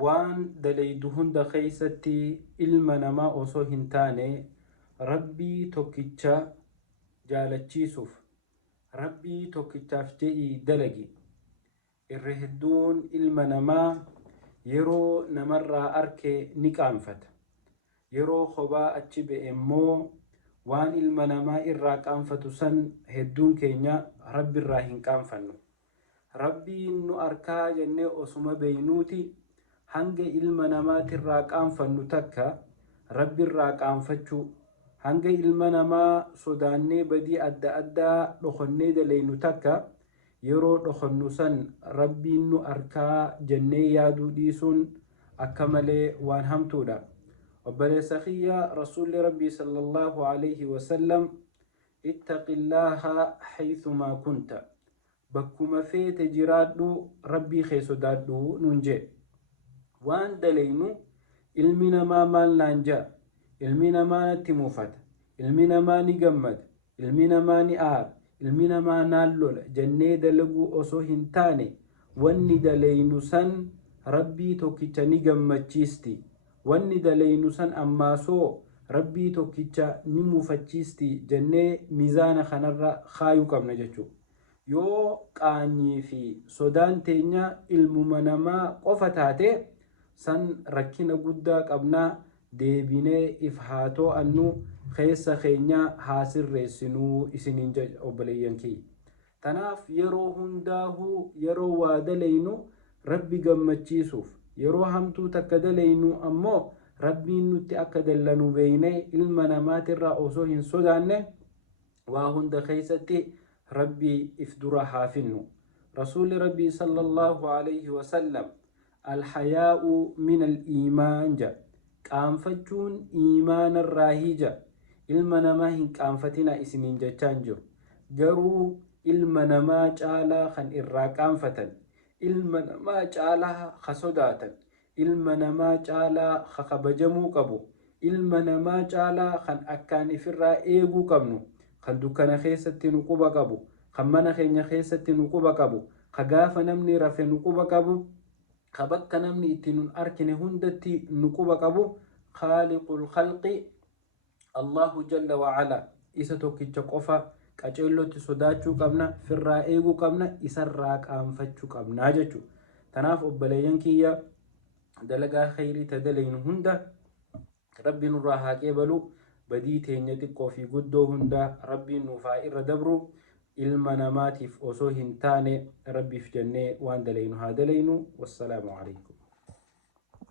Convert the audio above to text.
waan dalaydu hunda keeysatti ilma namaa osoo hin taane rabbii tokkicha jaalachiisuuf rabbii tokkichaaf je'ii dalagi. irra hedduun ilma namaa yeroo namarraa arke ni qaanfata. yeroo kophaa achi ba'e immoo waan ilma namaa irraa qaanfatu san hedduun keenya rabbi irraa hin qaanfannu. rabbiin nu arkaa jennee osuma beeynuuti hanga ilma namaatirraa qaanfannu takka rabbi irraa qaanfachuu, hanga ilma namaa sodaannee badii adda addaa dhokonnee dalaynu takka yeroo dhokonnu san rabbiin nu arkaa jennee yaaduu dhiisuun akka malee waan hamtuudha. obboleessa kiyya rasuulli rabbii sallallahu alayhi wasallam ittaqillaha haythumaa kunta, bakkuma feete jiraadhu rabbii kee sodaadhu nuun jedhe. waan dalaynu ilmi namaa maal naan ja'a, ilmi namaa natti mufata, ilmi namaa ni gammada, ilmi namaa ni aara, ilmi namaa naan lola jennee dalaguu osoo hin taane wanni dalaynu san rabbii tokkicha ni gammachiisti, wanni dalaynu san ammaasoo rabbii tokkicha ni mufachiisti jennee miizaana kanarra kaayuu qabna jechuudha. yoo qaanyii fi sodaan teenya ilmuma namaa qofa taate san rakkina guddaa qabnaa, deebinee if haa to'annu, keessa keenya haa sirreessinuu isiniin jedha obboleeyyan kiyya. tanaaf yeroo hundaahuu yeroo waa dalaynu rabbi gammachiisuuf, yeroo hamtuu takka dalaynu ammoo rabbiin nutti akka dallanu beeyne ilma namaatirraa osoo hin sodaanne waa hunda keessatti rabbii if dura haa finnu. rasuulli rabbii sallallahu alayhi wasallam alhayaa'u min al-iimaan jedha, qaanfachuun iimaanarraa hija. ilma namaa hin qaanfatina isiniin jechaan jiru, garuu ilma namaa caalaa kan irraa qaanfatan, ilma namaa caalaa ka sodaatan, ilma namaa caalaa ka kabajamuu qabu, ilma namaa caalaa kan akkaan ifirraa eeguu qabnu, kan dukkana keessatti nu quba qabu, kan mana keenya keessatti nu quba qabu, ka gaafa namni rafe nu quba qabu, ka bakka namni itti nun arkine hundatti nu quba qabu, khaaliqul khalqi allahu jalla wa'ala isa tokkicha qofa qaceellotti sodaachuu qabna, firraa eeguu qabna, isarraa qaanfachuu qabnaa jechuudha. tanaaf obboleeyyan kiyya dalagaa khayrii ta dalaynu hunda rabbi nurraa haa qeebalu, badii teenya xiqqoo fi guddoo hunda rabbiin nuuf haa irra dabru. ilma namaatiif osoo hin taane rabbiif jennee waan dalaynu haa dalaynu. wassalaamu alaykum.